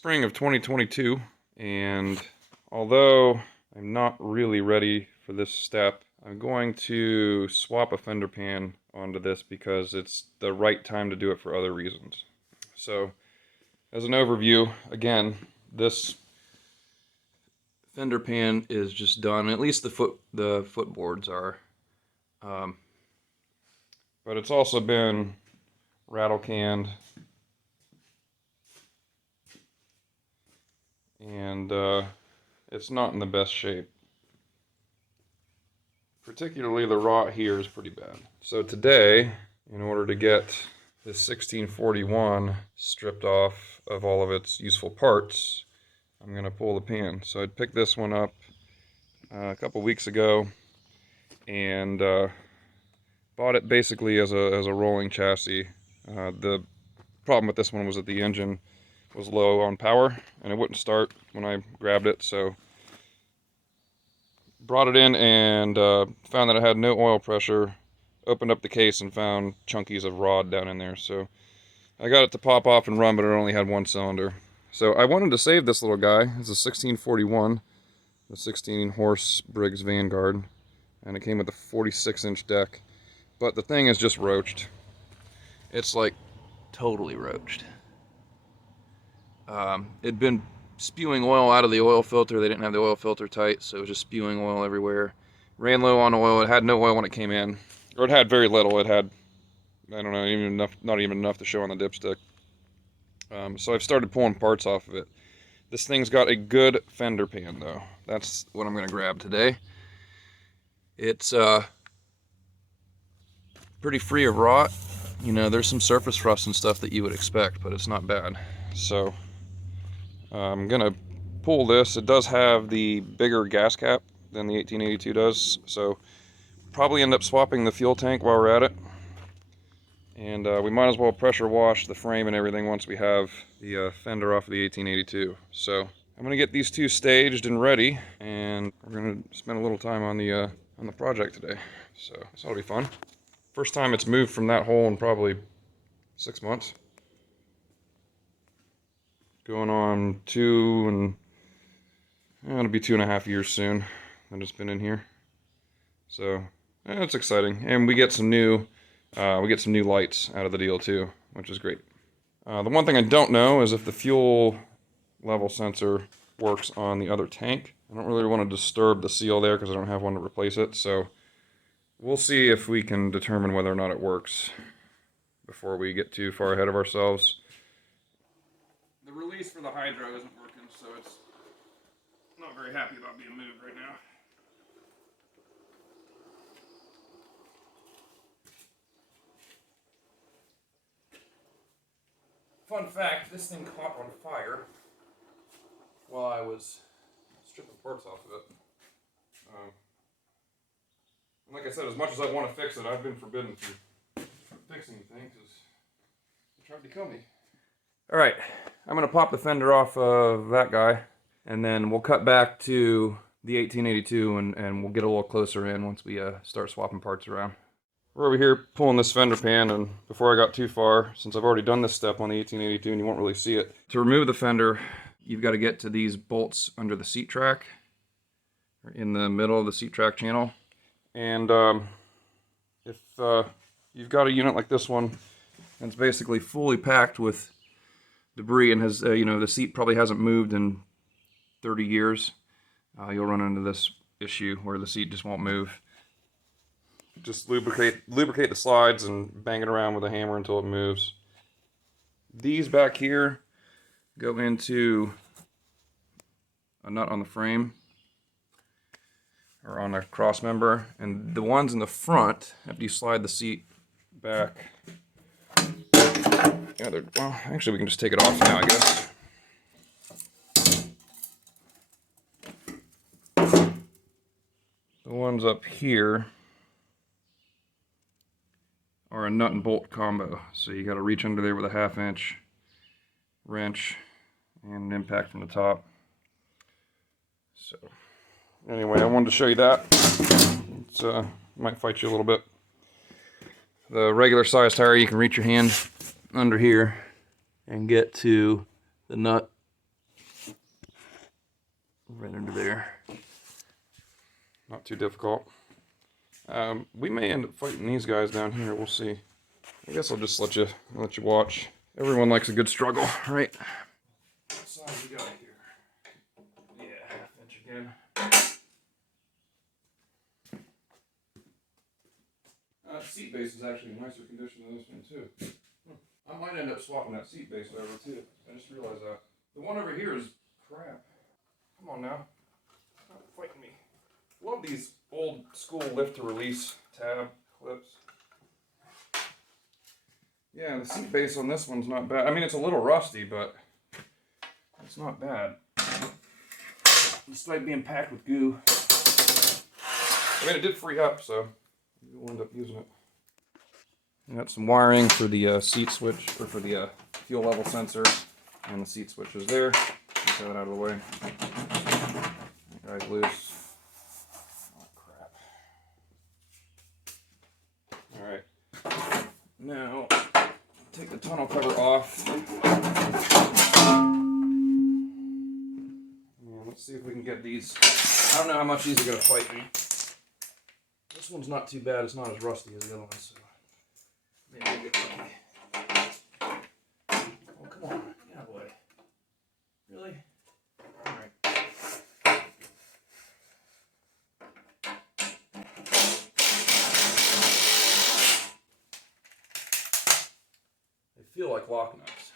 spring of 2022, and although I'm not really ready for this step, I'm going to swap a fender pan onto this because it's the right time to do it for other reasons. So, as an overview, again, this fender pan is just done. At least the footboards are, but it's also been rattle canned, and it's not in the best shape. Particularly the rot here is pretty bad. So today, in order to get this 1641 stripped off of all of its useful parts, I'm going to pull the pan. So I picked this one up a couple weeks ago and bought it basically as a rolling chassis. The problem with this one was that the engine was low on power and it wouldn't start when I grabbed it, so brought it in and found that it had no oil pressure. Opened up the case and found chunkies of rod down in there, so I got it to pop off and run, but it only had one cylinder. So I wanted to save this little guy. It's a 1641, the 16 horse Briggs Vanguard, and it came with a 46-inch deck, but the thing is just roached. It's like totally roached. It'd been spewing oil out of the oil filter. They didn't have the oil filter tight, so it was just spewing oil everywhere. Ran low on oil. It had no oil when it came in, or it had very little. It had, I don't know, even enough, not even enough to show on the dipstick. So I've started pulling parts off of it. This thing's got a good fender pan though. That's what I'm going to grab today. It's pretty free of rot. You know, there's some surface rust and stuff that you would expect, but it's not bad. So I'm going to pull this. It does have the bigger gas cap than the 1882 does, so probably end up swapping the fuel tank while we're at it. And we might as well pressure wash the frame and everything once we have the fender off of the 1882. So I'm going to get these two staged and ready, and we're going to spend a little time on the project today. So this ought to be fun. First time it's moved from that hole in probably 6 months. Going on it'll be 2.5 years soon that it's been in here. So it's exciting, and we get some new lights out of the deal too, which is great. The one thing I don't know is if the fuel level sensor works on the other tank. I don't really want to disturb the seal there because I don't have one to replace it, so we'll see if we can determine whether or not it works before we get too far ahead of ourselves. The release for the hydro isn't working, so it's not very happy about being moved right now. Fun fact, this thing caught on fire while I was stripping parts off of it. And like I said, as much as I want to fix it, I've been forbidden from fixing anything because they tried to kill me. Alright, I'm going to pop the fender off of that guy, and then we'll cut back to the 1882 and we'll get a little closer in once we start swapping parts around. We're over here pulling this fender pan, and before I got too far, since I've already done this step on the 1882 and you won't really see it, to remove the fender, you've got to get to these bolts under the seat track, or in the middle of the seat track channel. And if you've got a unit like this one, and it's basically fully packed with debris and has, the seat probably hasn't moved in 30 years, you'll run into this issue where the seat just won't move. Just lubricate the slides and bang it around with a hammer until it moves. These back here go into a nut on the frame or on a cross member, and the ones in the front, after you slide the seat back, well, actually we can just take it off now, I guess. The ones up here are a nut and bolt combo, so you got to reach under there with a 1/2-inch wrench and an impact from the top. So anyway, I wanted to show you that. It might fight you a little bit. The regular size tire, you can reach your hand under here and get to the nut right under there. Not too difficult. We may end up fighting these guys down here. We'll see. I guess I'll just let you watch. Everyone likes a good struggle, right? What size we got here? Yeah, half inch again. Seat base is actually in nicer condition than this one too. I might end up swapping that seat base over too. I just realized that. The one over here is crap. Come on now. Stop fighting me. Love these old school lift to release tab clips. Yeah, the seat base on this one's not bad. I mean, it's a little rusty, but it's not bad. Despite being packed with goo. I mean, it did free up, so we'll end up using it. I got some wiring for the seat switch, or for the fuel level sensor, and the seat switches there. Get that out of the way. That guy's loose. Oh, crap. Alright. Now, take the tonneau cover off. And let's see if we can get these. I don't know how much these are going to fight me. This one's not too bad. It's not as rusty as the other ones. So maybe I'll get lucky. Oh, come on. Yeah, boy. Really? Alright. They feel like lock nuts.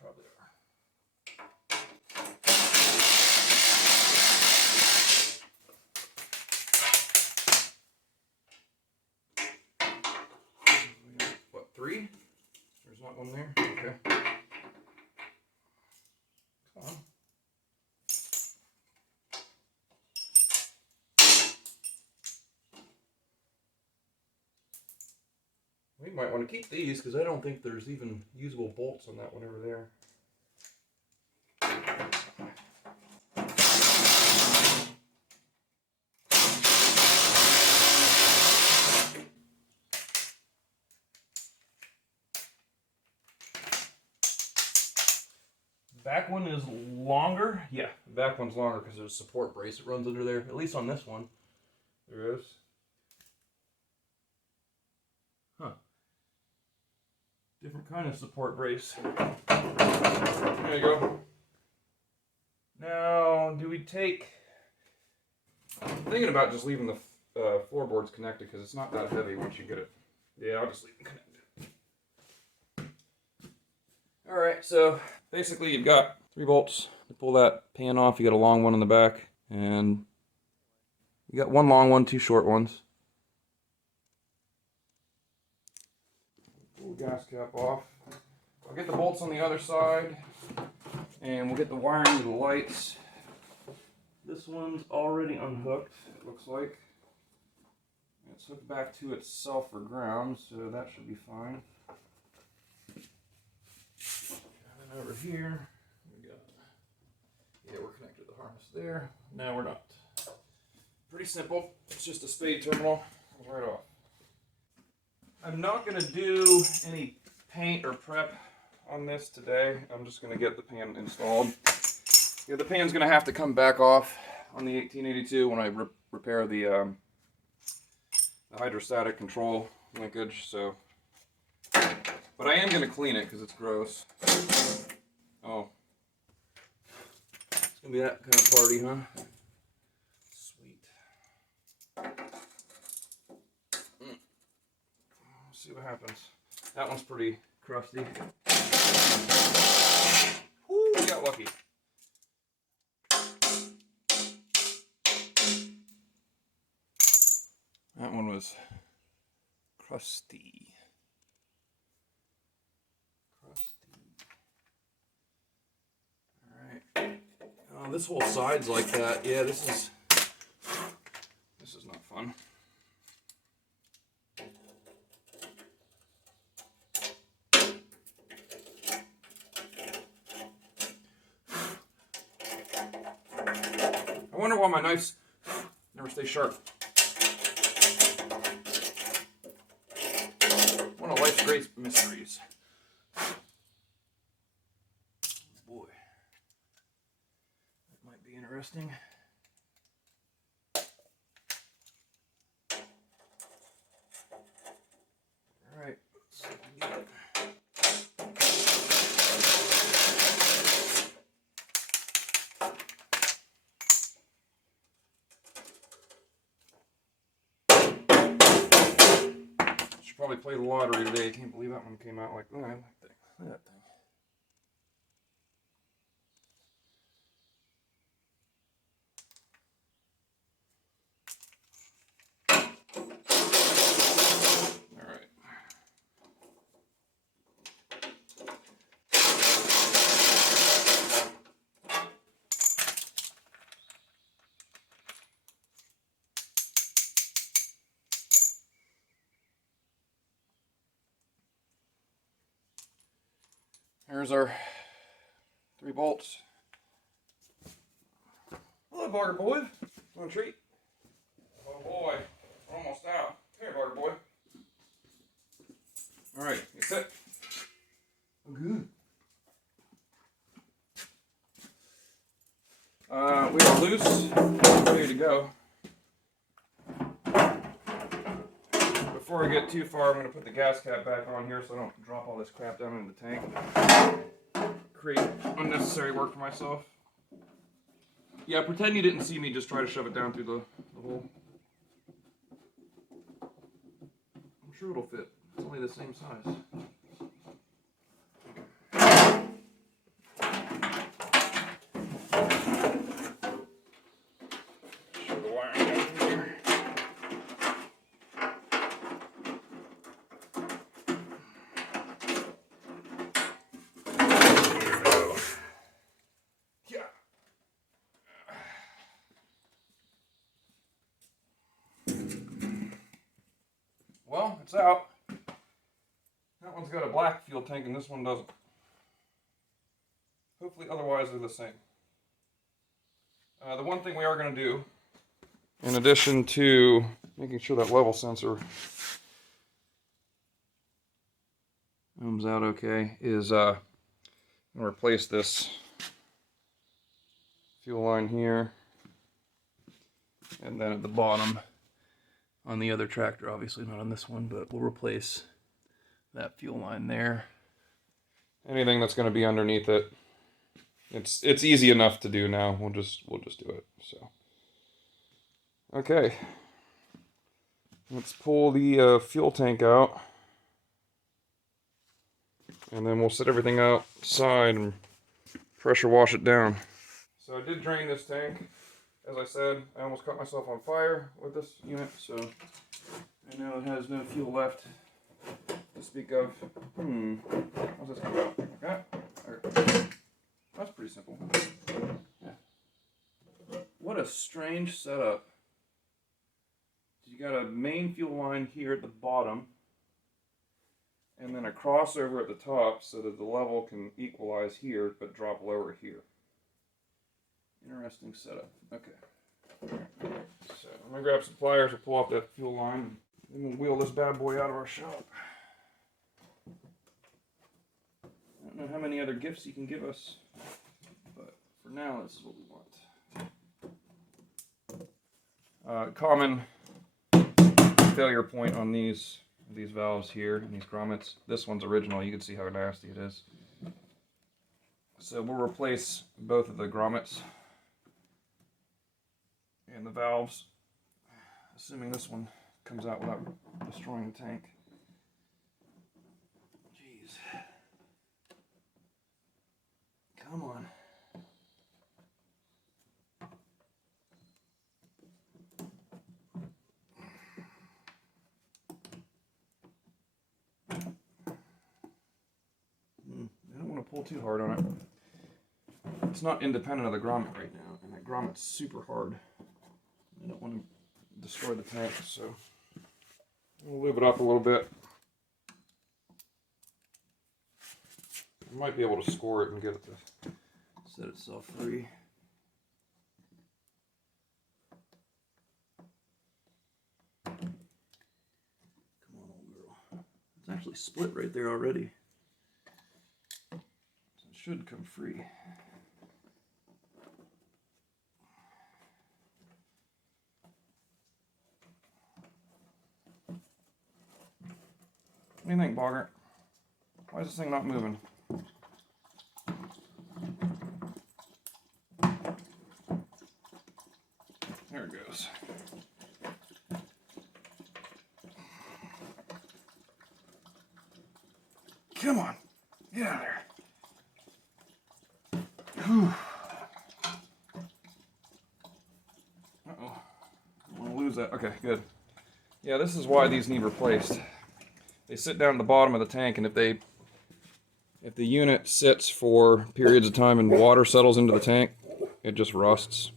Probably are. What, 3? There's not one there? Okay. Come on. We might want to keep these because I don't think there's even usable bolts on that one over there. Back one is longer. Yeah, the back one's longer because there's a support brace that runs under there. At least on this one, there is. Huh. Different kind of support brace. There you go. Now, do we take... I'm thinking about just leaving the floorboards connected because it's not that heavy once you get it. Yeah, I'll just leave them connected. Alright, so basically you've got 3 bolts to pull that pan off. You got a long one in the back, and you got 1 long one, 2 short ones. Pull the gas cap off. I'll get the bolts on the other side, and we'll get the wiring to the lights. This one's already unhooked, it looks like. It's hooked back to itself for ground, so that should be fine. And then over here, we got, yeah, we're connected to the harness there. No, we're not. Pretty simple. It's just a spade terminal. Comes right off. I'm not going to do any paint or prep on this today. I'm just going to get the pan installed. Yeah, the pan's going to have to come back off on the 1882 when I repair the hydrostatic control linkage. So, but I am going to clean it because it's gross. Oh, it's going to be that kind of party, huh? Sweet. See what happens. That one's pretty crusty. Woo, we got lucky. That one was crusty. Alright. Oh, this whole side's like that. Yeah, this is not fun. I wonder why my knives never stay sharp. One of life's great mysteries. Boy. interesting. All right. Should probably play the lottery today. I can't believe that one came out like that. I like that. Look at that thing. Here's our 3 bolts. Hello, Barter boy. Want a treat? Oh boy, we're almost out. Here, Barter boy. All right, you sit. Good. We are loose, ready to go. Before I get too far, I'm going to put the gas cap back on here so I don't drop all this crap down into the tank. Create unnecessary work for myself. Yeah, pretend you didn't see me just try to shove it down through the hole. I'm sure it'll fit. It's only the same size. Shove the wiring down through here. Well, it's out. That one's got a black fuel tank and this one doesn't. Hopefully otherwise they're the same. The one thing we are going to do, in addition to making sure that level sensor comes out okay, is replace this fuel line here, and then at the bottom on the other tractor, obviously not on this one, but we'll replace that fuel line there. Anything that's going to be underneath it, it's easy enough to do now. We'll just do it. So okay, let's pull the fuel tank out, and then we'll set everything outside and pressure wash it down. So I did drain this tank. As I said, I almost caught myself on fire with this unit, so I know it has no fuel left to speak of. How's this come out? Okay. That's pretty simple. Yeah. What a strange setup. You got a main fuel line here at the bottom, and then a crossover at the top so that the level can equalize here but drop lower here. Interesting setup. Okay. So I'm gonna grab some pliers to pull off that fuel line, and we'll wheel this bad boy out of our shop. I don't know how many other gifts you can give us, but for now, this is what we want. Common failure point on these valves here and these grommets. This one's original. You can see how nasty it is. So we'll replace both of the grommets and the valves, assuming this one comes out without destroying the tank. Jeez. Come on. I don't want to pull too hard on it. It's not independent of the grommet right now, and that grommet's super hard. I don't want to destroy the tank, so we'll lube it up a little bit. I might be able to score it and get it to set itself free. Come on, old girl. It's actually split right there already. So it should come free. What do you think, Bogart? Why is this thing not moving? There it goes. Come on, get out of there. Whew. Uh-oh, I don't want to lose that. Okay, good. Yeah, this is why these need replaced. They sit down at the bottom of the tank, and if the unit sits for periods of time and water settles into the tank, it just rusts.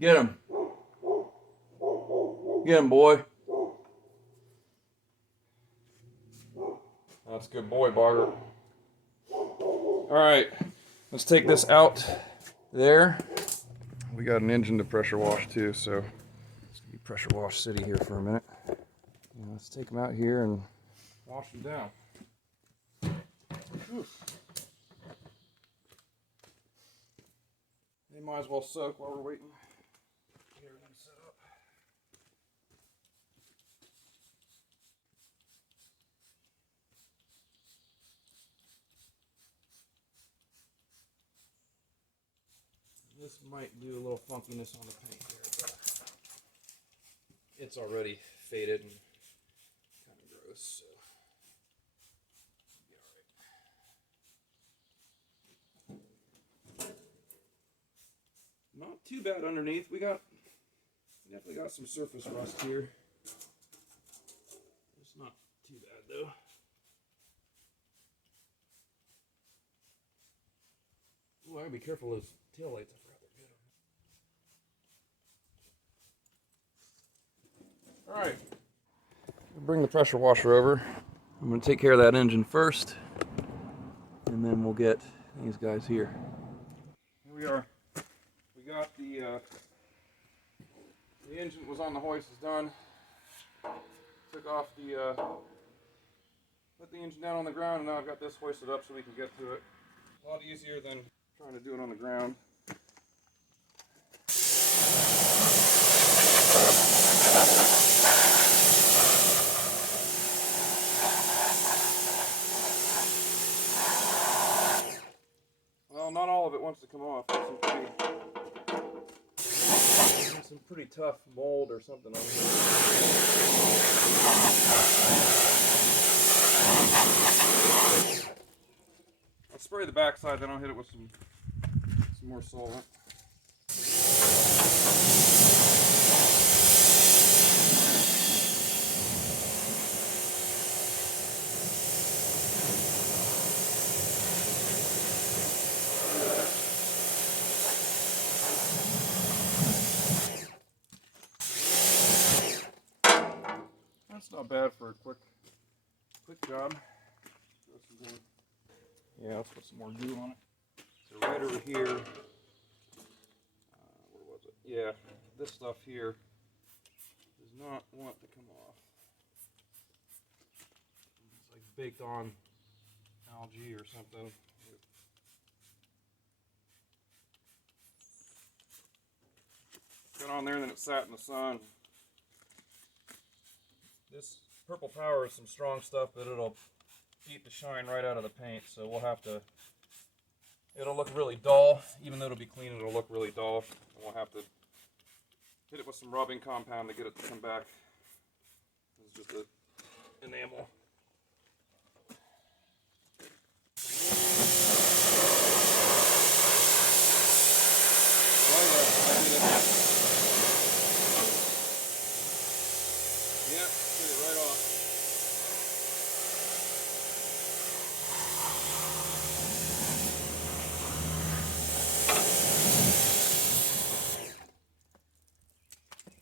Get him. Get him, boy. That's a good boy, Bogart. Alright, let's take this out there. We got an engine to pressure wash too, so it's gonna be pressure wash city here for a minute. And let's take them out here and wash them down. Whew. They might as well soak while we're waiting. Get everything set up. This might do a little funkiness on the paint here, but it's already faded and kind of gross, so it'll be alright. Not too bad underneath. We definitely got some surface rust here. It's not too bad though. Oh, I gotta be careful of those tail lights. I forgot they're good. Alright. Bring the pressure washer over. I'm going to take care of that engine first, and then we'll get these guys here. Here we are. We got the engine was on the hoist, is done. Took off put the engine down on the ground, and now I've got this hoisted up so we can get to it. A lot easier than trying to do it on the ground. Well, not all of it wants to come off. There's some pretty tough mold or something on here. I'll spray the backside, then I'll hit it with some more solvent. That's not bad for a quick job. Yeah, let's put some more glue on it. So right over here, where was it? Yeah, this stuff here does not want to come off. It's like baked on algae or something. Got on there and then it sat in the sun. This purple power is some strong stuff, but it'll eat the shine right out of the paint, so we'll have to, it'll look really dull. Even though it'll be clean, it'll look really dull. And we'll have to hit it with some rubbing compound to get it to come back. This is just an enamel. Yeah, get it right off.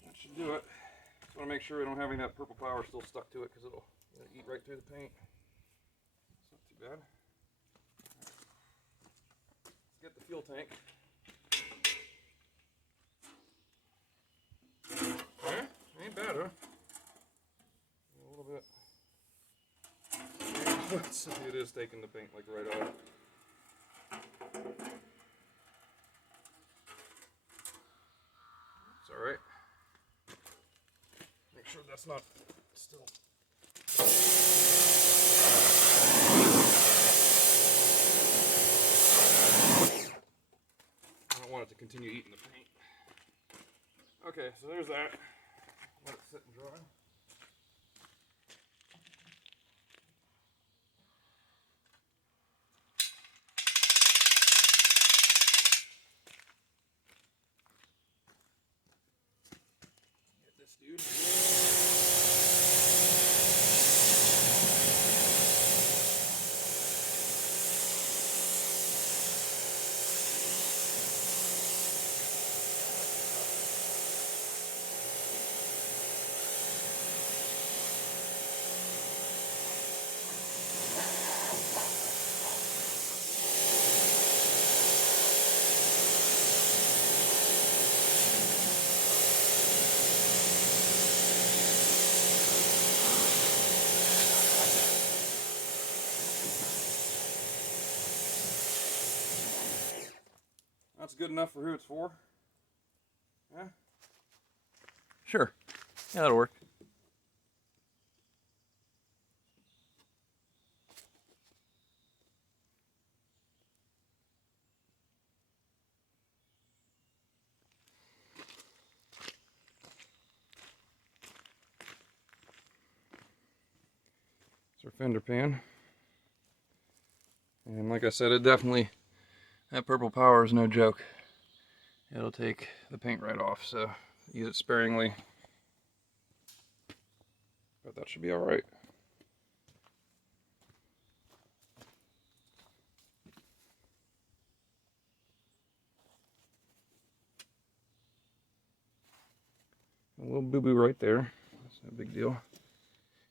That should do it. Just want to make sure we don't have any of that purple power still stuck to it, because it'll eat right through the paint. It's not too bad. Let's get the fuel tank. Yeah, ain't bad, huh? A little bit. It is taking the paint like right off. alright. Make sure that's not still. I don't want it to continue eating the paint. Okay, so there's that. Let it sit and dry. Get this dude. That's good enough for who it's for. Yeah? Sure. Yeah, that'll work. It's our fender pan. And like I said, it definitely, that purple power is no joke. It'll take the paint right off, so use it sparingly. But that should be alright. A little boo-boo right there. That's no big deal.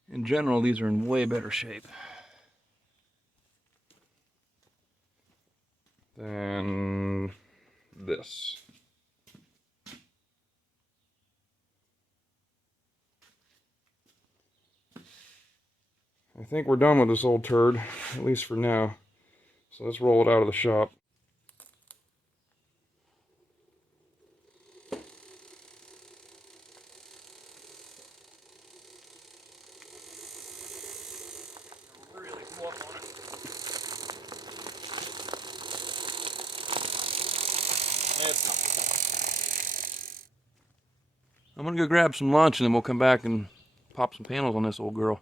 In general, these are in way better shape than this. I think we're done with this old turd, at least for now. So let's roll it out of the shop. Really come up on it. It's not. I'm gonna go grab some lunch and then we'll come back and pop some panels on this old girl.